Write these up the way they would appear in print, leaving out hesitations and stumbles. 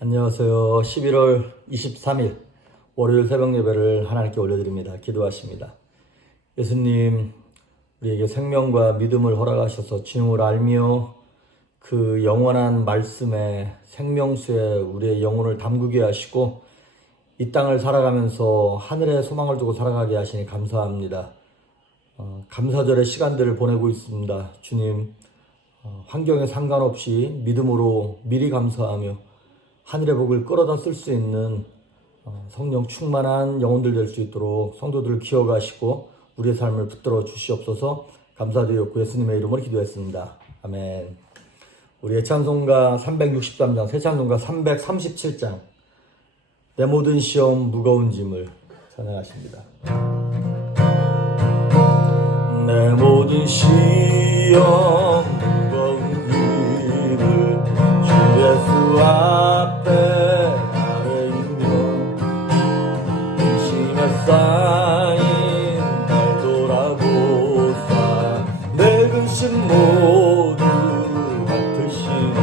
안녕하세요. 11월 23일 월요일 새벽 예배를 하나님께 올려드립니다. 기도하십니다. 예수님, 우리에게 생명과 믿음을 허락하셔서 주님을 알며 그 영원한 말씀에 생명수에 우리의 영혼을 담그게 하시고 이 땅을 살아가면서 하늘의 소망을 두고 살아가게 하시니 감사합니다. 감사절의 시간들을 보내고 있습니다. 주님, 환경에 상관없이 믿음으로 미리 감사하며 하늘의 복을 끌어다 쓸 수 있는 성령 충만한 영혼들 될 수 있도록 성도들을 기억하시고 우리의 삶을 붙들어 주시옵소서. 감사드렸고 예수님의 이름으로 기도했습니다. 아멘. 우리의 찬송가 363장, 새 찬송가 337장, 내 모든 시험 무거운 짐을 찬양하십니다. 내 모든 시험 무거운 짐을 주 예수 앞에 아뢰이며 근심에 쌓인 날 돌아보사 내 근심 모두 맡으시네.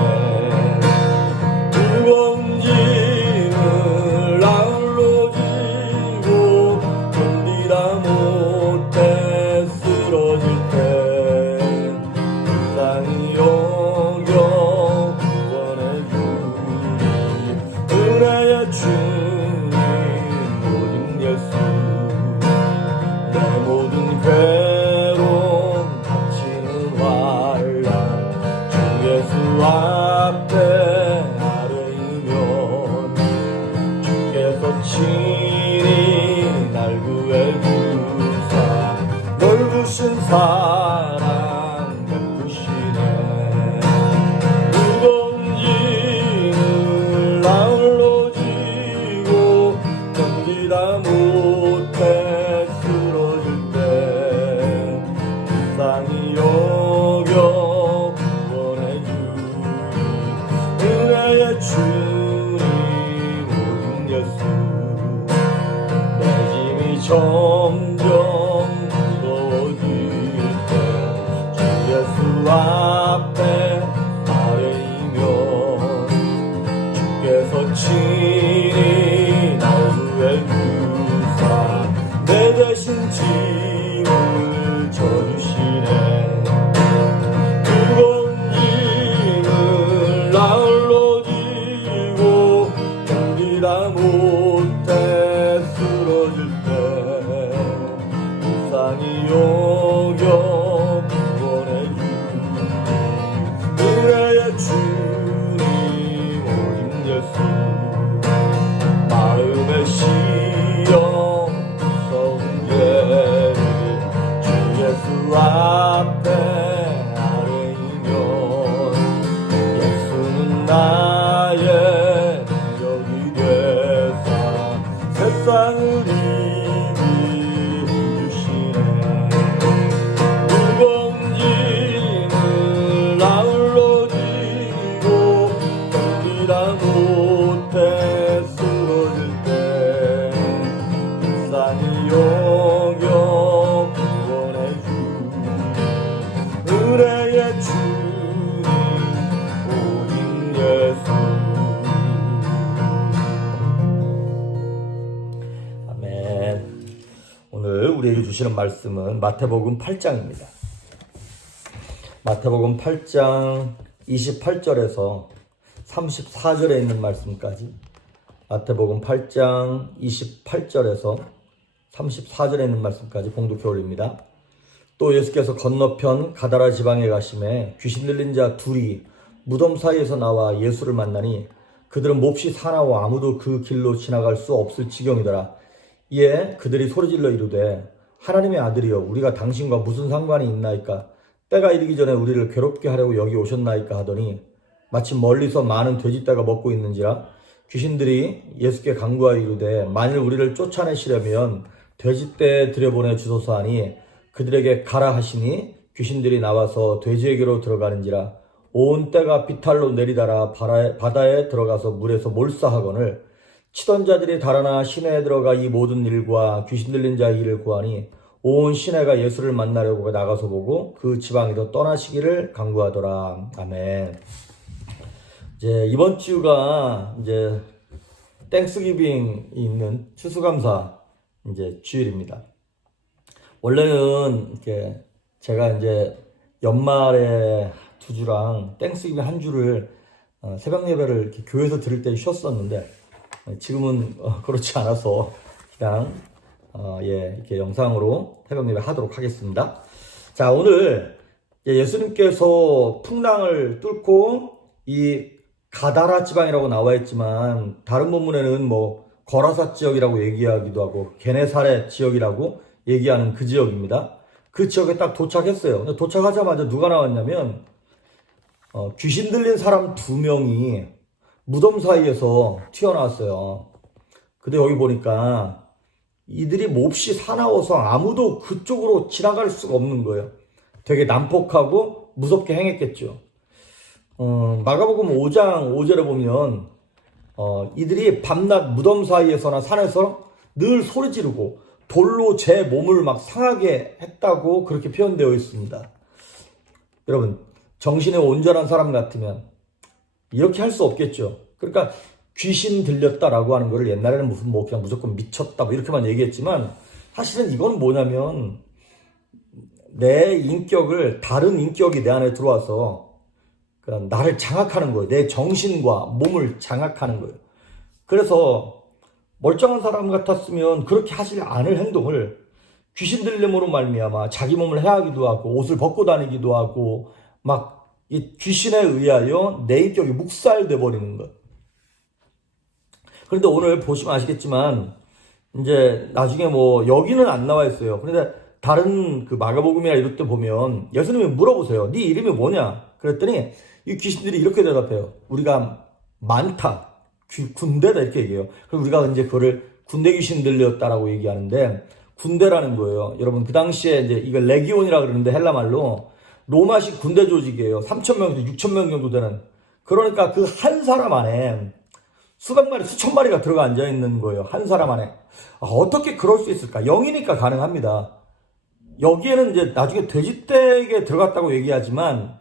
무거운 짐을 나홀로 지고 견디다 못해 쓰러질 때 불쌍히 여겨 은혜의 주님 모든 예수 내 모든 괴로움 닥치는 환난 주 예수 앞에 아뢰이면 주께서 친히 날 구해 주사 넓으신 사랑 베푸시네. 무거운 짐을 나홀로 지고 견디다 못해 쓰러질 때 불쌍히 여겨 구원해 주니 은혜의 주님 모든 예수 내 짐이 점점 무거워질 때 주 예수 앞에 아뢰이며 주께서 친히 날 구해 주사 내 대신 짐을 져주시네. 무거운 짐을 나홀로 지고 견디다 못해 쓰러질 때 불쌍히 여겨 구원해 주니 은혜의 주님 오직 예수 마음의 시험 무서운 죄를 주 예수 앞에 아뢰이면 예수는 나의 능력이 되사 세상을 이기 주시네. 무거운 짐을 나홀로 지고 견디다 못해 쓰러질 때 불쌍히 여겨 구원해 주니 은혜의 주님 오직 예수. 아멘. 오늘 우리에게 주시는 말씀은 마태복음 8장입니다. 마태복음 8장 28절에서 34절에 있는 말씀까지 마태복음 8장 28절에서 34절에 있는 말씀까지 봉독해 올립니다. 또 예수께서 건너편 가다라 지방에 가심에 귀신 들린 자 둘이 무덤 사이에서 나와 예수를 만나니 그들은 몹시 사나워 아무도 그 길로 지나갈 수 없을 지경이더라. 이에 그들이 소리질러 이르되 하나님의 아들이여 우리가 당신과 무슨 상관이 있나이까? 때가 이르기 전에 우리를 괴롭게 하려고 여기 오셨나이까 하더니 마침 멀리서 많은 돼지떼가 먹고 있는지라 귀신들이 예수께 간구하여 이르되 만일 우리를 쫓아내시려면 돼지떼에 들여보내 주소서 하니 그들에게 가라 하시니 귀신들이 나와서 돼지에게로 들어가는지라 온 떼가 비탈로 내리달아 바다에 들어가서 물에서 몰사하거늘 치던 자들이 달아나 시내에 들어가 이 모든 일과 귀신 들린 자의 일을 구하니 온 시내가 예수를 만나려고 나가서 보고 그 지방에도 떠나시기를 간구하더라. 아멘. 이제 이번 주가 이제 땡스기빙이 있는 추수감사 이제 주일입니다. 원래는 이렇게 제가 이제 연말에 두 주랑 땡스기빙 한 주를 새벽 예배를 이렇게 교회에서 들을 때 쉬었었는데 지금은 그렇지 않아서 그냥 이렇게 영상으로 새벽 예배 하도록 하겠습니다. 자, 오늘 예수님께서 풍랑을 뚫고 이 가다라 지방이라고 나와 있지만 다른 본문에는 뭐 거라사 지역이라고 얘기하기도 하고 게네사렛 지역이라고 얘기하는 그 지역입니다. 그 지역에 딱 도착했어요. 근데 도착하자마자 누가 나왔냐면 귀신 들린 사람 2명이 무덤 사이에서 튀어나왔어요. 근데 여기 보니까 이들이 몹시 사나워서 아무도 그쪽으로 지나갈 수가 없는 거예요. 되게 난폭하고 무섭게 행했겠죠. 마가복음 5장 5절에 보면 이들이 밤낮 무덤 사이에서나 산에서 늘 소리 지르고 돌로 제 몸을 막 상하게 했다고 그렇게 표현되어 있습니다. 여러분, 정신에 온전한 사람 같으면 이렇게 할 수 없겠죠. 그러니까 귀신 들렸다라고 하는 거를 옛날에는 무슨 뭐 그냥 무조건 미쳤다 뭐 이렇게만 얘기했지만 사실은 이건 뭐냐면 내 인격을 다른 인격이 내 안에 들어와서 나를 장악하는 거예요. 내 정신과 몸을 장악하는 거예요. 그래서 멀쩡한 사람 같았으면 그렇게 하지 않을 행동을 귀신 들림으로 말미암아 자기 몸을 해하기도 하고 옷을 벗고 다니기도 하고 막 이 귀신에 의하여 내 인격이 묵살돼 버리는 것. 그런데 오늘 보시면 아시겠지만 이제 나중에 뭐 여기는 안 나와 있어요. 그런데 다른 그 마가복음이나 이럴 때 보면 예수님이 물어보세요. 네 이름이 뭐냐? 그랬더니 이 귀신들이 이렇게 대답해요. 우리가 많다. 군대다 이렇게 얘기해요. 그리고 우리가 이제 그거를 군대 귀신 들렸다라고 얘기하는데 군대라는 거예요. 여러분 그 당시에 이제 이걸 레기온이라 그러는데 헬라 말로 로마식 군대 조직이에요. 3,000명에서 6,000명 정도 되는. 그러니까 그 한 사람 안에 수백 마리, 수천 마리가 들어가 앉아 있는 거예요. 한 사람 안에. 어떻게 그럴 수 있을까? 영이니까 가능합니다. 여기에는 이제 나중에 돼지떼에 들어갔다고 얘기하지만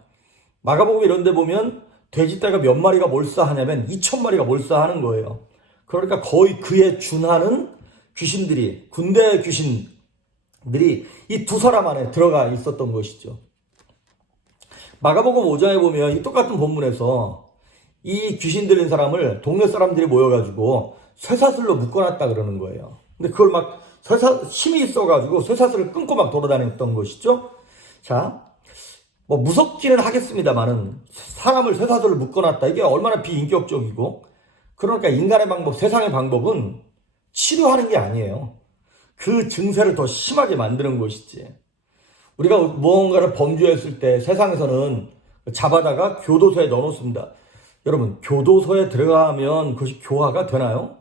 마가복음 이런 데 보면 돼지떼가 몇 마리가 몰사하냐면 2,000마리가 몰사하는 거예요. 그러니까 거의 그에 준하는 귀신들이, 군대 귀신들이 이 두 사람 안에 들어가 있었던 것이죠. 마가복음 5장에 보면 이 똑같은 본문에서 이 귀신 들린 사람을 동네 사람들이 모여가지고 쇠사슬로 묶어놨다 그러는 거예요. 근데 그걸 막 힘이 있어가지고 쇠사슬을 끊고 막 돌아다녔던 것이죠. 자, 뭐 무섭기는 하겠습니다만은 사람을 쇠사슬로 묶어놨다. 이게 얼마나 비인격적이고 그러니까 인간의 방법, 세상의 방법은 치료하는 게 아니에요. 그 증세를 더 심하게 만드는 것이지. 우리가 무언가를 범죄했을 때 세상에서는 잡아다가 교도소에 넣어놓습니다. 여러분, 교도소에 들어가면 그것이 교화가 되나요?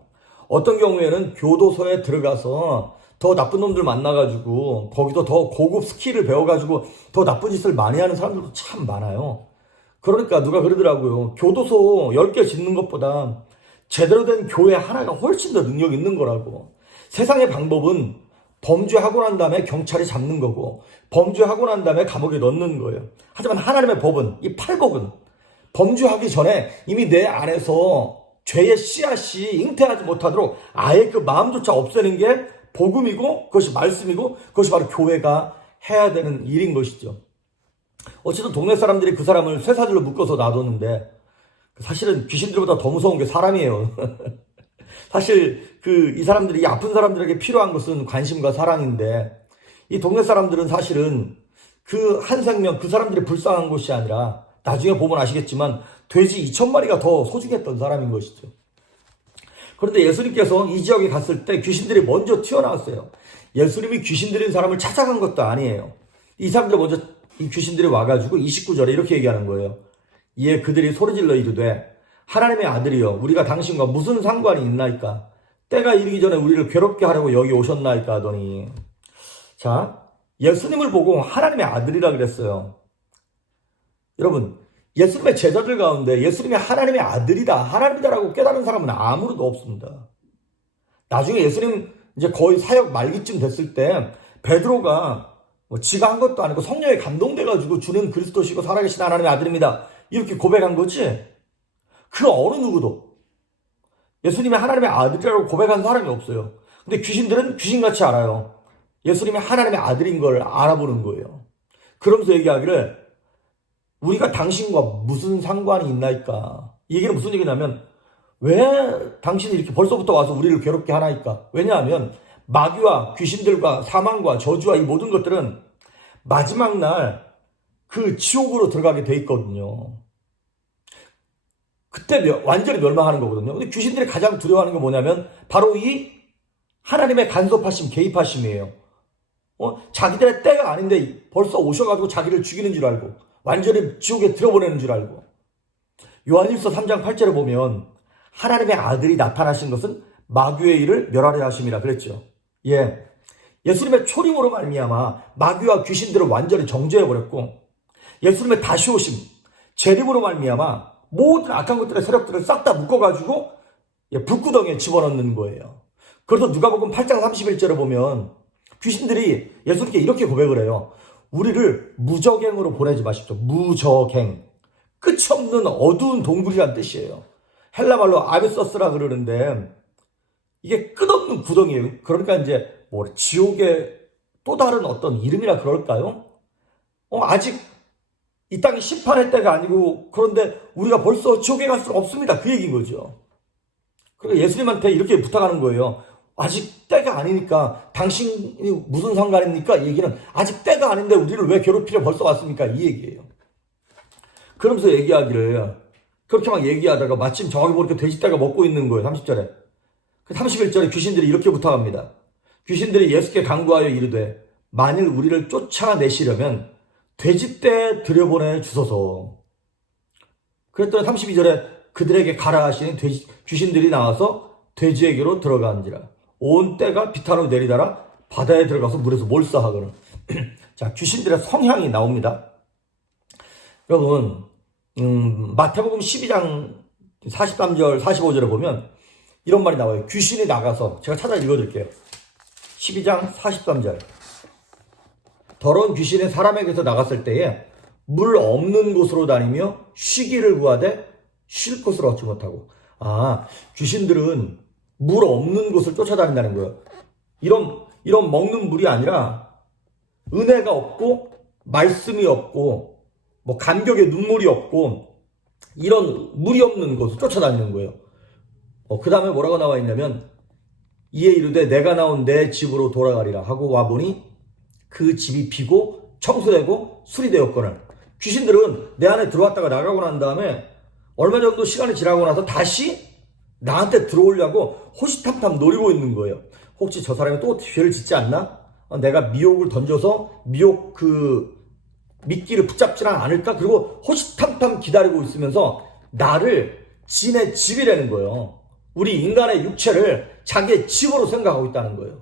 어떤 경우에는 교도소에 들어가서 더 나쁜 놈들 만나가지고 거기도 더 고급 스킬을 배워가지고 더 나쁜 짓을 많이 하는 사람들도 참 많아요. 그러니까 누가 그러더라고요. 교도소 10개 짓는 것보다 제대로 된 교회 하나가 훨씬 더 능력 있는 거라고. 세상의 방법은 범죄하고 난 다음에 경찰이 잡는 거고 범죄하고 난 다음에 감옥에 넣는 거예요. 하지만 하나님의 법은, 이 팔복은 범죄하기 전에 이미 내 안에서 죄의 씨앗이 잉태하지 못하도록 아예 그 마음조차 없애는 게 복음이고 그것이 말씀이고 그것이 바로 교회가 해야 되는 일인 것이죠. 어쨌든 동네 사람들이 그 사람을 쇠사슬로 묶어서 놔뒀는데 사실은 귀신들보다 더 무서운 게 사람이에요. 사실 이 사람들이, 이 아픈 사람들에게 필요한 것은 관심과 사랑인데 이 동네 사람들은 사실은 그 한 생명, 그 사람들이 불쌍한 것이 아니라 나중에 보면 아시겠지만 돼지 2,000마리가 더 소중했던 사람인 것이죠. 그런데 예수님께서 이 지역에 갔을 때 귀신들이 먼저 튀어나왔어요. 예수님이 귀신 들린 사람을 찾아간 것도 아니에요. 이 사람들 먼저 이 귀신들이 와가지고 29절에 이렇게 얘기하는 거예요. 이에 그들이 소리질러 이르되 하나님의 아들이여 우리가 당신과 무슨 상관이 있나이까? 때가 이르기 전에 우리를 괴롭게 하려고 여기 오셨나이까 하더니. 자, 예수님을 보고 하나님의 아들이라 그랬어요. 여러분, 예수님의 제자들 가운데 예수님이 하나님의 아들이다, 하나님이다라고 깨달은 사람은 아무도 없습니다. 나중에 예수님 이제 거의 사역 말기쯤 됐을 때 베드로가 뭐 지가 한 것도 아니고 성령에 감동돼가지고 주는 그리스도시고 살아계신 하나님의 아들입니다. 이렇게 고백한 거지. 그 어느 누구도 예수님이 하나님의 아들이라고 고백한 사람이 없어요. 근데 귀신들은 귀신같이 알아요. 예수님이 하나님의 아들인 걸 알아보는 거예요. 그러면서 얘기하기를 우리가 당신과 무슨 상관이 있나이까. 이 얘기는 무슨 얘기냐면 왜 당신이 이렇게 벌써부터 와서 우리를 괴롭게 하나이까. 왜냐하면 마귀와 귀신들과 사망과 저주와 이 모든 것들은 마지막 날 그 지옥으로 들어가게 돼 있거든요. 그때 완전히 멸망하는 거거든요. 근데 귀신들이 가장 두려워하는 게 뭐냐면 바로 이 하나님의 간섭하심, 개입하심이에요. 자기들의 때가 아닌데 벌써 오셔가지고 자기를 죽이는 줄 알고 완전히 지옥에 들어보내는 줄 알고. 요한일서 3장 8절에 보면 하나님의 아들이 나타나신 것은 마귀의 일을 멸하려 하심이라 그랬죠. 예, 예수님의 초림으로 말미암아 마귀와 귀신들을 완전히 정죄해버렸고 예수님의 다시 오심, 재림으로 말미암아 모든 악한 것들의 세력들을 싹 다 묶어가지고 불구덩이에 집어넣는 거예요. 그래서 누가복음 8장 31절에 보면 귀신들이 예수님께 이렇게 고백을 해요. 우리를 무적행으로 보내지 마십시오. 무적행. 끝이 없는 어두운 동굴이란 뜻이에요. 헬라말로 아베서스라 그러는데 이게 끝없는 구덩이에요. 그러니까 이제 뭐 지옥의 또 다른 어떤 이름이라 그럴까요? 아직 이 땅이 심판할 때가 아니고 그런데 우리가 벌써 지옥에 갈 수는 없습니다. 그 얘기인 거죠. 그러니까 예수님한테 이렇게 부탁하는 거예요. 아직 때가 아니니까 당신이 무슨 상관입니까? 이 얘기는 아직 때가 아닌데 우리를 왜 괴롭히려 벌써 왔습니까? 이 얘기예요. 그러면서 얘기하기를 그렇게 막 얘기하다가 마침 정확히 보니까 돼지떼가 먹고 있는 거예요. 30절에. 31절에 귀신들이 이렇게 부탁합니다. 귀신들이 예수께 간구하여 이르되 만일 우리를 쫓아내시려면 돼지떼 들여보내 주소서. 그랬더니 32절에 그들에게 가라 하시니 귀신들이 나와서 돼지에게로 들어간지라. 온 떼가 비탄으로 내리다라 바다에 들어가서 물에서 몰사하거든. 자, 귀신들의 성향이 나옵니다. 여러분, 마태복음 12장 43절 45절에 보면 이런 말이 나와요. 귀신이 나가서, 제가 찾아 읽어드릴게요. 12장 43절. 더러운 귀신이 사람에게서 나갔을 때에 물 없는 곳으로 다니며 쉬기를 구하되 쉴 곳을 얻지 못하고. 귀신들은 물 없는 곳을 쫓아다닌다는 거예요. 이런 먹는 물이 아니라 은혜가 없고 말씀이 없고 뭐 감격의 눈물이 없고 이런 물이 없는 곳을 쫓아다니는 거예요. 그 다음에 뭐라고 나와 있냐면 이에 이르되 내가 나온 내 집으로 돌아가리라 하고 와보니 그 집이 비고 청소되고 수리되었거늘. 귀신들은 내 안에 들어왔다가 나가고 난 다음에 얼마 정도 시간이 지나고 나서 다시 나한테 들어오려고 호시탐탐 노리고 있는 거예요. 혹시 저 사람이 또 죄를 짓지 않나? 내가 미혹을 던져서 미혹 미끼를 붙잡지 않을까? 그리고 호시탐탐 기다리고 있으면서 나를 지네 집이라는 거예요. 우리 인간의 육체를 자기의 집으로 생각하고 있다는 거예요.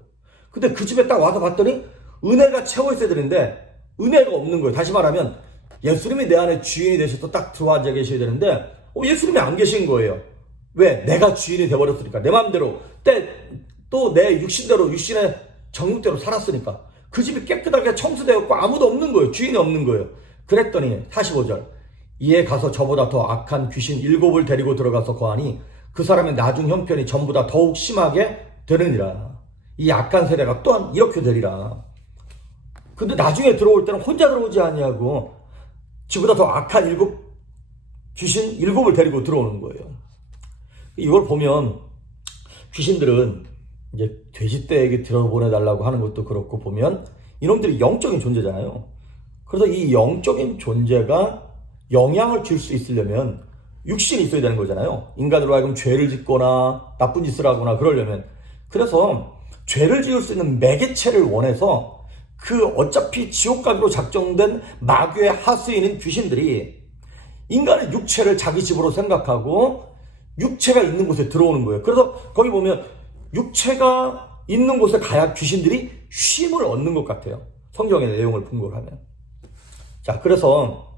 근데 그 집에 딱 와서 봤더니 은혜가 채워 있어야 되는데 은혜가 없는 거예요. 다시 말하면 예수님이 내 안에 주인이 되셔서 딱 들어와 계셔야 되는데 예수님이 안 계신 거예요. 왜? 내가 주인이 돼버렸으니까. 내 마음대로 또 내 육신대로 육신의 정욕대로 살았으니까. 그 집이 깨끗하게 청소되었고 아무도 없는 거예요. 주인이 없는 거예요. 그랬더니 45절 이에 가서 저보다 더 악한 귀신 7을 데리고 들어가서 거하니 그 사람의 나중 형편이 전보다 더욱 심하게 되느니라. 이 악한 세대가 또한 이렇게 되리라. 근데 나중에 들어올 때는 혼자 들어오지 아니하고 지보다 더 악한 귀신 7을 데리고 들어오는 거예요. 이걸 보면 귀신들은 이제 돼지떼에게 들어보내달라고 하는 것도 그렇고 보면 이놈들이 영적인 존재잖아요. 그래서 이 영적인 존재가 영향을 줄 수 있으려면 육신이 있어야 되는 거잖아요. 인간으로 하여금 죄를 짓거나 나쁜 짓을 하거나 그러려면. 그래서 죄를 지을 수 있는 매개체를 원해서 어차피 지옥 가기로 작정된 마귀의 하수인인 귀신들이 인간의 육체를 자기 집으로 생각하고 육체가 있는 곳에 들어오는 거예요. 그래서 거기 보면 육체가 있는 곳에 가야 귀신들이 쉼을 얻는 것 같아요. 성경의 내용을 분석을 하면. 자, 그래서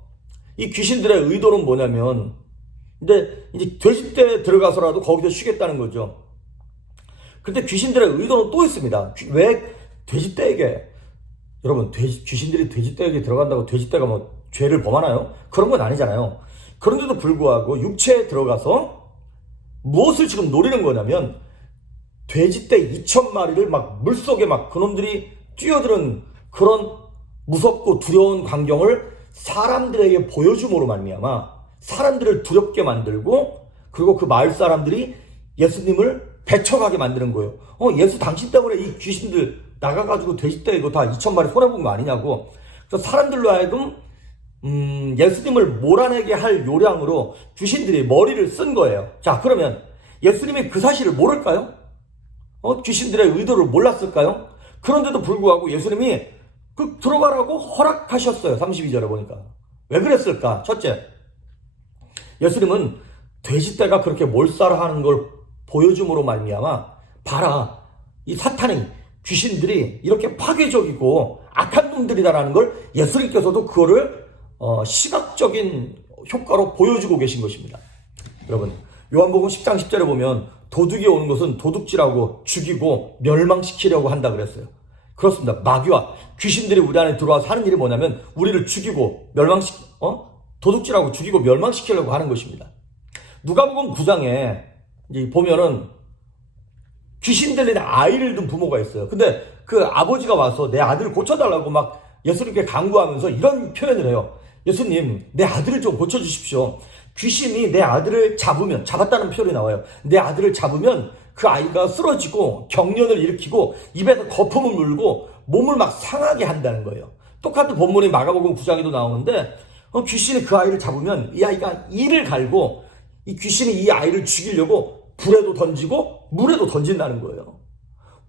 이 귀신들의 의도는 뭐냐면 이제 돼지떼에 들어가서라도 거기서 쉬겠다는 거죠. 근데 귀신들의 의도는 또 있습니다. 왜 돼지떼에게? 여러분, 귀신들이 돼지떼에게 들어간다고 돼지떼가 뭐 죄를 범하나요? 그런 건 아니잖아요. 그런데도 불구하고 육체에 들어가서 무엇을 지금 노리는 거냐면 돼지떼 2,000마리를 막 물속에 막 그놈들이 뛰어드는 그런 무섭고 두려운 광경을 사람들에게 보여줌으로 말미암아 사람들을 두렵게 만들고, 그리고 그 마을 사람들이 예수님을 배척하게 만드는 거예요. 예수 당신 때문에 이 귀신들 나가가지고 돼지떼 이거 다 2,000마리 손해본 거 아니냐고. 그래서 사람들로 하여금 예수님을 몰아내게 할 요량으로 귀신들이 머리를 쓴 거예요. 자, 그러면 예수님이 그 사실을 모를까요? 귀신들의 의도를 몰랐을까요? 그런데도 불구하고 예수님이 들어가라고 허락하셨어요. 32절에 보니까. 왜 그랬을까? 첫째, 예수님은 돼지떼가 그렇게 몰살하는 걸 보여줌으로 말미암아, 봐라, 이 사탄이, 귀신들이 이렇게 파괴적이고 악한 놈들이다라는 걸 예수님께서도 그거를 시각적인 효과로 보여주고 계신 것입니다. 여러분, 요한복음 10장 10절에 보면 도둑이 오는 것은 도둑질하고 죽이고 멸망시키려고 한다 그랬어요. 그렇습니다. 마귀와 귀신들이 우리 안에 들어와서 하는 일이 뭐냐면 우리를 죽이고 도둑질하고 죽이고 멸망시키려고 하는 것입니다. 누가복음 9장에 보면은 귀신 들린 아이를 둔 부모가 있어요. 근데 그 아버지가 와서 내 아들을 고쳐달라고 막 예수님께 간구하면서 이런 표현을 해요. 예수님, 내 아들을 좀 고쳐주십시오. 귀신이 내 아들을 잡았다는 표현이 나와요. 내 아들을 잡으면 그 아이가 쓰러지고 경련을 일으키고 입에서 거품을 물고 몸을 막 상하게 한다는 거예요. 똑같은 본문이 마가복음 9장에도 나오는데 귀신이 그 아이를 잡으면 이 아이가 이를 갈고 이 귀신이 이 아이를 죽이려고 불에도 던지고 물에도 던진다는 거예요.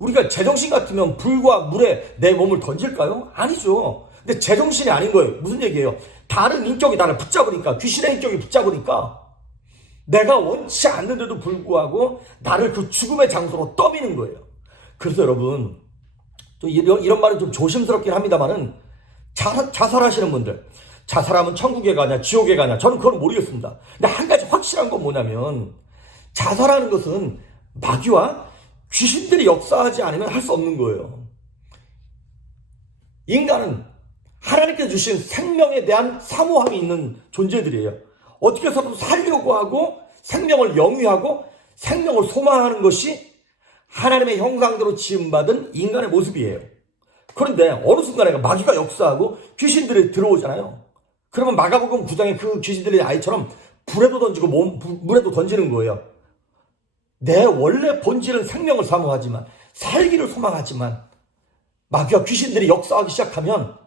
우리가 제정신 같으면 불과 물에 내 몸을 던질까요? 아니죠. 근데 제정신이 아닌 거예요. 무슨 얘기예요? 다른 인격이 나를 붙잡으니까, 귀신의 인격이 붙잡으니까 내가 원치 않는데도 불구하고 나를 그 죽음의 장소로 떠미는 거예요. 그래서 여러분, 또 이런 말은 좀 조심스럽긴 합니다만은 자살하시는 분들, 자살하면 천국에 가냐 지옥에 가냐, 저는 그건 모르겠습니다. 근데 한 가지 확실한 건 뭐냐면 자살하는 것은 마귀와 귀신들이 역사하지 않으면 할 수 없는 거예요. 인간은 하나님께서 주신 생명에 대한 사모함이 있는 존재들이에요. 어떻게 해서든 살려고 하고 생명을 영위하고 생명을 소망하는 것이 하나님의 형상대로 지음받은 인간의 모습이에요. 그런데 어느 순간에 마귀가 역사하고 귀신들이 들어오잖아요. 그러면 마가복음 9장의 그 귀신들의 아이처럼 불에도 던지고 물에도 던지는 거예요. 내 원래 본질은 생명을 사모하지만, 살기를 소망하지만 마귀와 귀신들이 역사하기 시작하면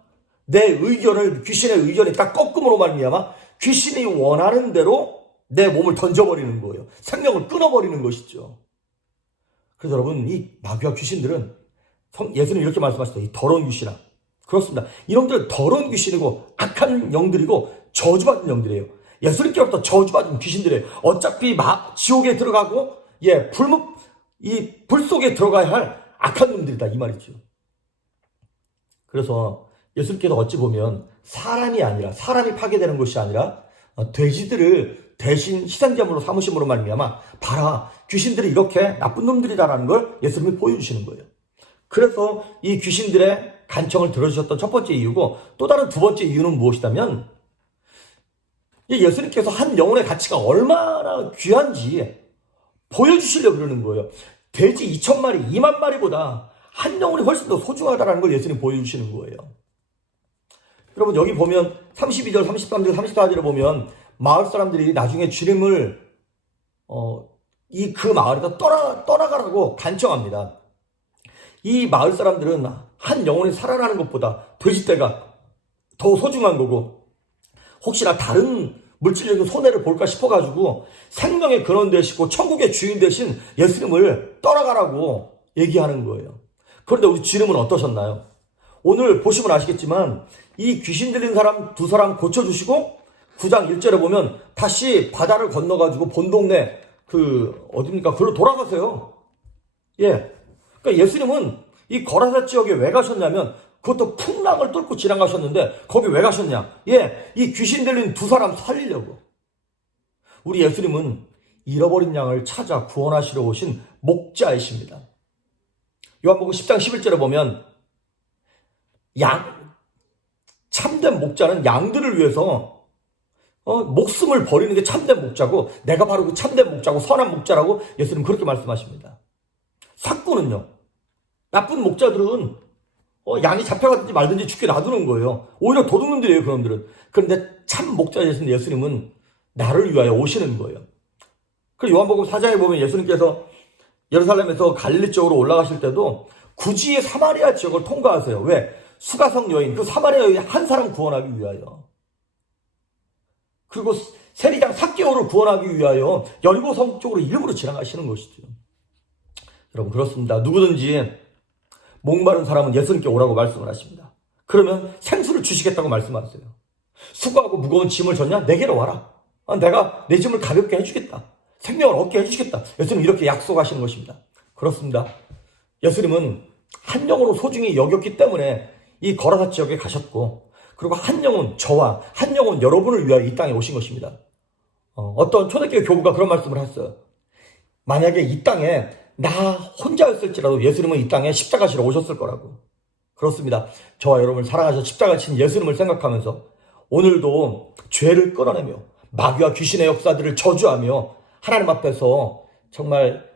내 의견을, 귀신의 의견이 딱 꺾음으로 말미암아 귀신이 원하는 대로 내 몸을 던져버리는 거예요. 생명을 끊어버리는 것이죠. 그래서 여러분, 이 마귀와 귀신들은 예수님 이렇게 말씀하셨어요. 이 더러운 귀신아. 그렇습니다. 이놈들은 더러운 귀신이고 악한 영들이고 저주받은 영들이에요. 예수님께로부터 저주받은 귀신들이에요. 어차피 지옥에 들어가고 이 불 속에 들어가야 할 악한 놈들이다 이 말이죠. 그래서 예수님께서 어찌 보면 사람이 파괴되는 것이 아니라 돼지들을 대신 희생제물로 삼으심으로 말미암아 봐라, 귀신들이 이렇게 나쁜 놈들이다라는 걸 예수님이 보여주시는 거예요. 그래서 이 귀신들의 간청을 들어주셨던 첫 번째 이유고, 또 다른 두 번째 이유는 무엇이냐면 예수님께서 한 영혼의 가치가 얼마나 귀한지 보여주시려고 그러는 거예요. 돼지 2,000마리, 2만 마리보다 한 영혼이 훨씬 더 소중하다는 걸 예수님 보여주시는 거예요. 여러분, 여기 보면 32절, 33절, 34절에 보면 마을 사람들이 나중에 주님을 그 마을에서 떠나가라고 간청합니다. 이 마을 사람들은 한 영혼이 살아나는 것보다 돼지떼가 더 소중한 거고, 혹시나 다른 물질적인 손해를 볼까 싶어가지고 생명의 근원 되시고 천국의 주인 되신 예수님을 떠나가라고 얘기하는 거예요. 그런데 우리 주님은 어떠셨나요? 오늘 보시면 아시겠지만 이 귀신 들린 사람 두 사람 고쳐주시고 9장 1절에 보면 다시 바다를 건너가지고 본 동네 어딥니까? 그걸로 돌아가세요. 그러니까 예수님은 이 거라사 지역에 왜 가셨냐면, 그것도 풍랑을 뚫고 지나가셨는데 거기 왜 가셨냐? 이 귀신 들린 두 사람 살리려고. 우리 예수님은 잃어버린 양을 찾아 구원하시러 오신 목자이십니다. 요한복음 10장 11절에 보면 참된 목자는 양들을 위해서 목숨을 버리는 게 참된 목자고 내가 바로 그 참된 목자고 선한 목자라고 예수님 그렇게 말씀하십니다. 삭구는요. 나쁜 목자들은 양이 잡혀가든지 말든지 죽게 놔두는 거예요. 오히려 도둑놈들이에요, 그놈들은. 그런데 참 목자 되신 예수님은 나를 위하여 오시는 거예요. 그리고 요한복음 4장에 보면 예수님께서 예루살렘에서 갈릴리 쪽으로 올라가실 때도 굳이 사마리아 지역을 통과하세요. 왜? 수가성 여인, 그 사마리아 여인 한 사람 구원하기 위하여. 그리고 세리장 삭개오를 구원하기 위하여 여리고성 쪽으로 일부러 지나가시는 것이죠. 여러분 그렇습니다. 누구든지 목마른 사람은 예수님께 오라고 말씀을 하십니다. 그러면 생수를 주시겠다고 말씀하세요. 수고하고 무거운 짐을 졌냐? 내게로 와라. 내가 내 짐을 가볍게 해주겠다. 생명을 얻게 해주시겠다. 예수님 이렇게 약속하시는 것입니다. 그렇습니다. 예수님은 한 영으로 소중히 여겼기 때문에 이 거라사 지역에 가셨고, 그리고 한 영혼 저와 한 영혼 여러분을 위하여 이 땅에 오신 것입니다. 어떤 초대교회 교부가 그런 말씀을 했어요. 만약에 이 땅에 나 혼자였을지라도 예수님은 이 땅에 십자가 지러 오셨을 거라고. 그렇습니다. 저와 여러분을 사랑하셔 십자가 친 예수님을 생각하면서 오늘도 죄를 끌어내며 마귀와 귀신의 역사들을 저주하며 하나님 앞에서 정말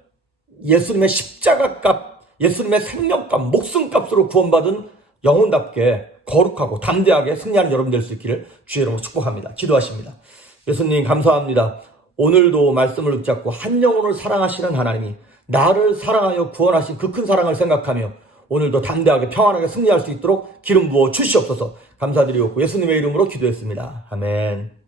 예수님의 십자가값, 예수님의 생명값, 목숨값으로 구원받은 영혼답게 거룩하고 담대하게 승리하는 여러분 될 수 있기를 주의 이름으로 축복합니다. 기도하십니다. 예수님 감사합니다. 오늘도 말씀을 붙잡고 한 영혼을 사랑하시는 하나님이 나를 사랑하여 구원하신 그 큰 사랑을 생각하며 오늘도 담대하게 평안하게 승리할 수 있도록 기름 부어 주시옵소서. 감사드리옵고 예수님의 이름으로 기도했습니다. 아멘.